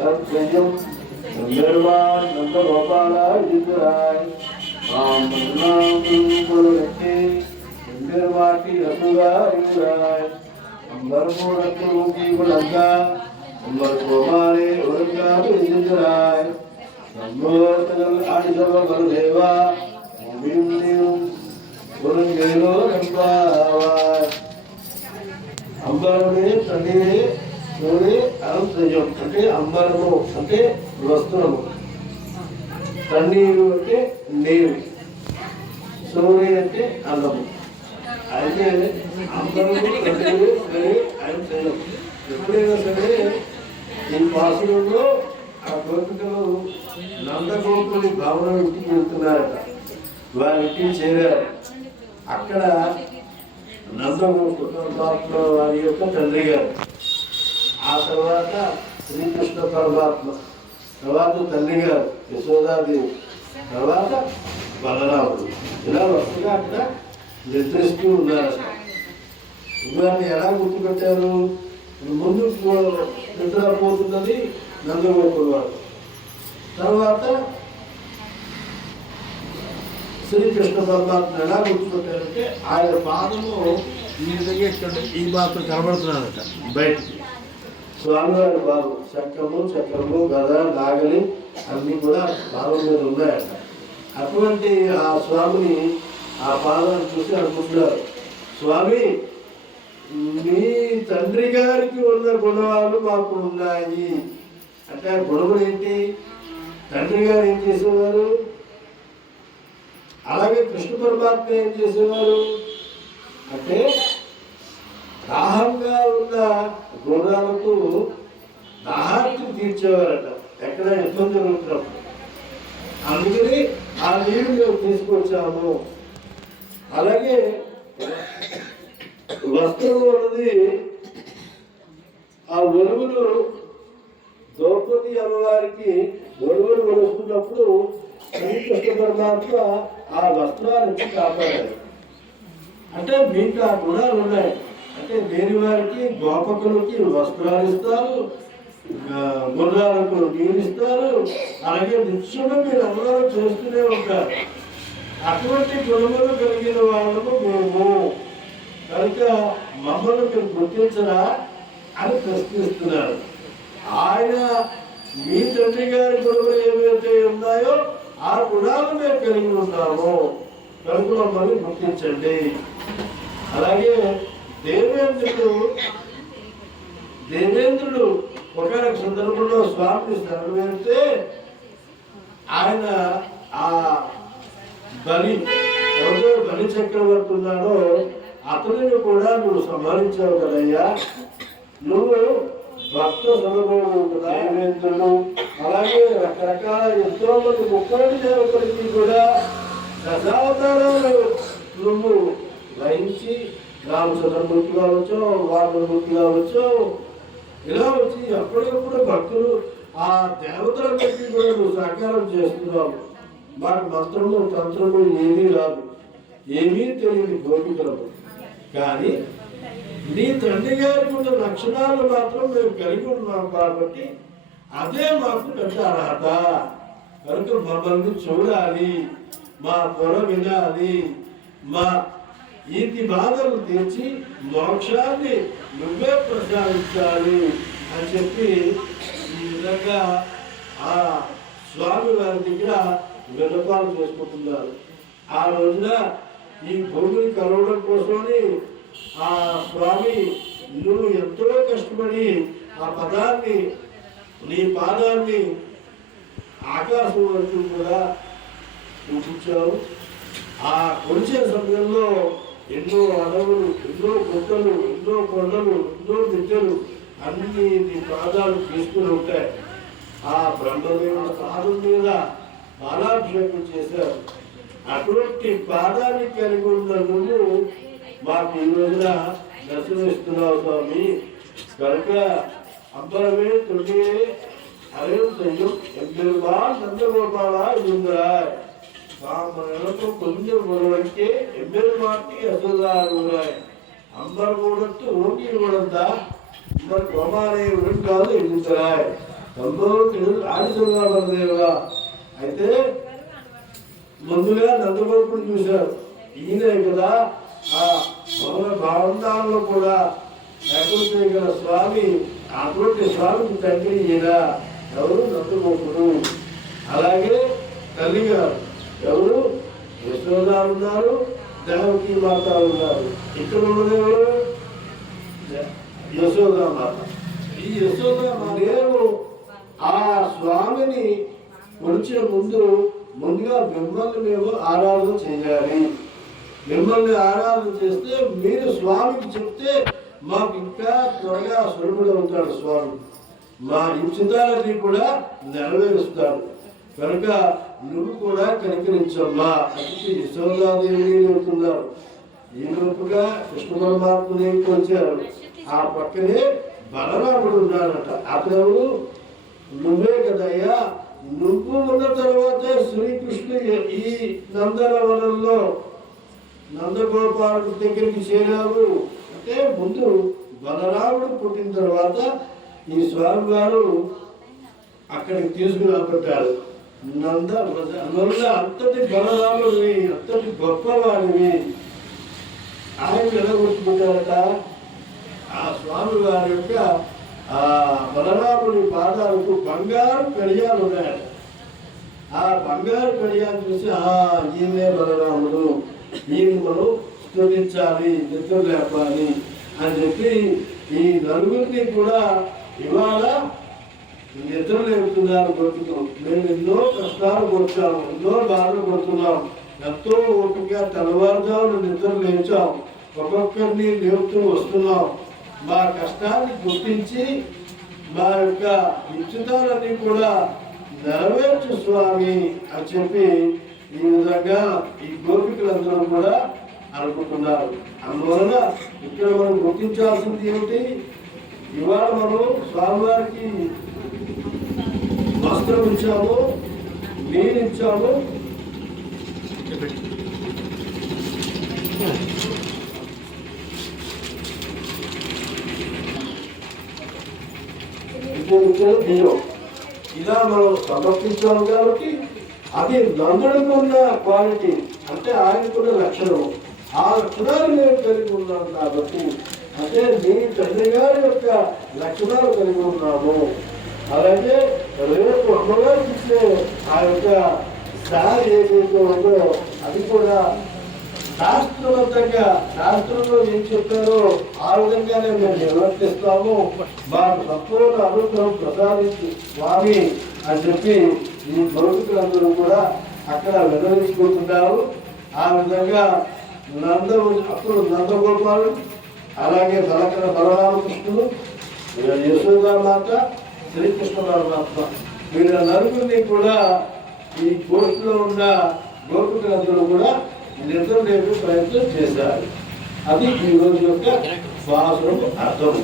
தத்வஜம் சுந்தர்வான் நந்த கோபாலா விதுராய் ஆம் பல்லாமுருகே சுந்தர்வாட்டி ரகுரா யுராய் அம்பர் மூலத்து ஊக்கி உலகா அம்பர் கோமாரே உலகா விதுராய் சம்போதனல் ஆடிதவ பரதேவா முமியும் நீரும் ஒருங்கேலோ நம்பாவாய் அம்பருடைய தண்ணீரே ஒரு அறம் செய்யும் అంటే అంబరము అంటే వస్త్రము. తన్నీరు అంటే నీరు. సూర్య అంటే అల్లము. అయితే అంబరము తన్నీరు సరే ఎప్పుడైనా సరే ఈ పాసులలో ఆ గోపికలు నందగోపుని భావన ఇంటికి వెళ్తున్నారట. వారి ఇంటికి చేరారు. అక్కడ నందగోపు వారి యొక్క తండ్రి గారు. ఆ తర్వాత శ్రీకృష్ణ పరమాత్మ తర్వాత తల్లిగారు యశోదాదేవి తర్వాత బలరాముడు. ఇలా వరుసగా అక్కడ నిద్రిస్తూ ఉన్నారు. ఇవన్నీ ఎలా గుర్తుపెట్టారు? ముందు నిద్రపోతున్నది నందగోపుడు తర్వాత శ్రీకృష్ణ పరమాత్మ ఎలా గుర్తుపెట్టారంటే ఆయన పాదము ఈ విధంగా ఈ మాత్రం కనబడుతున్నారట బయటికి. స్వామివారి బాబు చక్రము చక్రము గద నాగలి అన్నీ కూడా పాదం మీద ఉన్నాయంట. అటువంటి ఆ స్వామిని ఆ పాదాన్ని చూసి అనుకుంటున్నారు. స్వామి మీ తండ్రి గారికి ఉన్న గుణాలు మాకు ఉన్నాయి. అంటే ఆ గుణములు ఏంటి? తండ్రి గారు ఏం చేసేవారు? అలాగే కృష్ణ పరమాత్మ ఏం చేసేవారు? అంటే దాహంగా ఉన్న గుర్రాలకు దాహాన్ని తీర్చేవారట. ఎక్కడ ఇబ్బంది జరుగుతున్నప్పుడు అందుకని ఆ నీరు మేము తీసుకొచ్చాము. అలాగే వస్త్రం అన్నది ఆ ఒలుగులు ద్రౌపది అమ్మవారికి ఒలుగులు ఒలుస్తున్నప్పుడు శ్రీకృష్ణ పరమాత్మ ఆ వస్త్రాలు కాపాడారు. అంటే మీకు ఆ గుణాలు ఉన్నాయి. అంటే వారికి? గోపకులకి వస్త్రాలు ఇస్తారు గుర్రాలకు నీరు అలాగే నిత్యము మీరు అందరూ చేస్తూనే ఉంటారు. అటువంటి గుణములు కలిగిన వాళ్ళము మేము. కనుక మమ్మల్ని మీరు గుర్తించరా అని ప్రశ్నిస్తున్నారు. ఆయన మీ తండ్రి గారి గుణములు ఏవైతే ఉన్నాయో ఆ గుణాలు మేము కలిగి ఉన్నాము. కనుక మమ్మల్ని గుర్తించండి. అలాగే దేవేంద్రుడు దేవేంద్రుడు ఒకనొక సందర్భంలో స్వామిని శరణు వెళ్తే ఆయన ఆ బలి ఎవరో బలి చక్రవర్తి ఉన్నాడో అతనిని కూడా నువ్వు సంహరించావు కదయ్యా. నువ్వు భక్త సమగోడు దేవేంద్రుడు. అలాగే రకరకాల ఎంతో మంది ముక్కడి దేవతలకి కూడా దశావతారాలు నువ్వు వహించి రామచంద్రమూర్తి కావచ్చు వామనమూర్తి కావచ్చు. ఇలా వచ్చి ఎప్పటికప్పుడు భక్తులు ఆ దేవతలన్నింటినీ కూడా నువ్వు సహకారం చేస్తున్నావు. మాకు మంత్రము తంత్రము ఏమీ రాదు. ఏమీ తెలియదు గోపికలకు కానీ నీ తండ్రి గారికి ఉన్న లక్షణాలు మాత్రం మేము కలిగి ఉన్నాం కాబట్టి అదే మాకు పెద్ద అర్హత. కనుక మమ్మల్ని చూడాలి మా పొర వినాలి మా ఇది బాధలు తీర్చి మోక్షాన్ని నువ్వే ప్రసాదించాలి అని చెప్పి ఈ విధంగా ఆ స్వామి వారి దగ్గర విన్నపాలు చేసుకుంటున్నారు. ఆ రోజున ఈ భూమిని కలవడం కోసమని ఆ స్వామి నువ్వు ఎంతో కష్టపడి ఆ పదాన్ని నీ పాదాన్ని ఆకాశం వరకు కూడా చూపించావు. ఆ కొలిచే సమయంలో ఎన్నో అడవులు ఎన్నో గుట్టలు ఎన్నో కొండలు ఎన్నో విద్యలు అన్ని నీ పాదాలు తీసుకుని ఉంటాయి. ఆ బ్రహ్మదేవుడు పాదం మీద బాలాభిషేకం చేశారు అటువంటి పాదాన్ని కలిగి ఉన్న నువ్వు మాకు ఈ రోజున దర్శనమిస్తున్నావు స్వామి. కనుక అబ్బాయి తొడిగే అరే తెలియదు ఎందుకు బాగా చంద్రగోపాల ఇది ఉందా நாம் நிலக்கும் கொஞ்சம் ஒருவனுக்கு எம்பெருமாட்டி அசுதாருவாய் அம்பர் கூடத்து ஓங்கி விழுந்தா இந்த கோமாரை விழுந்தாது இருக்கிறாய் సంభవం ఆడిస్తున్నా బలదేవుగా అయితే ముందుగా నందగోపుడు చూశారు ఈయనే కదా ఆ భవన భావందాలలో కూడా లేకపోతే గల స్వామి అటువంటి స్వామికి తండ్రి ఈయన ఎవరు నందగోపుడు అలాగే తల్లి గారు ఎవరు? యశోద ఉన్నారు దేవకి మాత ఉన్నారు. ఇక్కడ ఉన్నది ఎవరు? యశోదా మాత. ఈ యశోదా నేను ఆ స్వామిని వచ్చే ముందు ముందుగా మిమ్మల్ని మేము ఆరాధన చేయాలి. మిమ్మల్ని ఆరాధన చేస్తే మీరు స్వామికి చెప్తే మాకు ఇంకా త్వరగా స్వరూపుడు అవుతాడు స్వామి. మా ఇచ్చితాలన్నీ కూడా నెరవేరుస్తాడు. కనుక నువ్వు కూడా కనికరించమ్మా. అని యశోదాదేవిని చెబుతున్నారు ఈ లోపుగా కృష్ణ పరమాత్మని కొలిచారు ఆ పక్కనే బలరాముడు ఉన్నాడట. అతను నువ్వే కదయ్యా. నువ్వు ఉన్న తర్వాత శ్రీకృష్ణుడు ఈ నందనవనంలో నందగోపాలుడి దగ్గరికి చేరావు. అంటే ముందు బలరాముడు పుట్టిన తర్వాత ఈ స్వామి అక్కడికి తీసుకురాబడ్డారు. నంద నంద అంతటి బలరాముడివి అంతటి గొప్పవాడివి ఆయన ఎలా ఆ స్వామి వారి యొక్క ఆ బలరాముడి పాదాలకు బంగారు కడియాలు ఉన్నాయట ఆ బంగారు కడియాలు చూసి ఆ ఈయనే బలరాముడు. ఈయన మనం స్థుతించాలి నిద్ర లేపాలి అని చెప్పి ఈ నలుగురిని కూడా ఇవాళ నిద్ర లేపుతున్నారు బతుకుతాం మేము ఎన్నో కష్టాలు పడుతున్నాం ఎన్నో బాధలు పడుతున్నాం ఎంతో ఓపిక తెల్లవారుజామున నిద్ర లేచాం. ఒక్కొక్కరిని లేపుతూ వస్తున్నాం. మా కష్టాన్ని గుర్తించి మా యొక్క ఇచ్చితాలన్నీ కూడా నెరవేర్చు స్వామి అని చెప్పి ఈ విధంగా ఈ గోపికలందరూ కూడా అనుకుంటున్నారు. అందువలన ఇక్కడ మనం గుర్తించాల్సింది ఏమిటి? ఇవాళ మనం స్వామివారికి వస్త్రం ఇచ్చాము నీరు ఇప్పుడు ఇచ్చేది బియ్యం ఇలా మనం సమర్పించాము కాబట్టి అది నందుడికి ఉన్న క్వాలిటీ. అంటే ఆయనకున్న లక్షణం. ఆ లక్షణాలు మేము కలిగి ఉన్నాం కాబట్టి అంటే మీ తండ్రి గారి యొక్క లక్షణాలు కలిగి ఉన్నాము. అలాగే రేపు అమ్మగారికి ఇచ్చే ఆ యొక్క సారి ఏదైతే ఉందో అది కూడా శాస్త్రవంతంగా శాస్త్రంలో ఏం చెప్పారో ఆ విధంగానే మేము నిర్వర్తిస్తాము మా సంపూర్ణ అనుగ్రహం ప్రసాదించి స్వామి అని చెప్పి ఈ భౌతికులందరూ కూడా అక్కడ వివరించుకుంటున్నారు ఆ విధంగా నంద అప్పుడు నందగోపాలు అలాగే బలకర బలరామకృష్ణుడు యశోదామాత శ్రీకృష్ణ పరమాత్మ వీళ్ళ నలుగురిని కూడా ఈ కోర్టులో ఉన్న గోపికలందరూ కూడా నిద్ర ప్రయత్నం చేశారు. అది ఈ రోజు యొక్క భాషను అర్థం.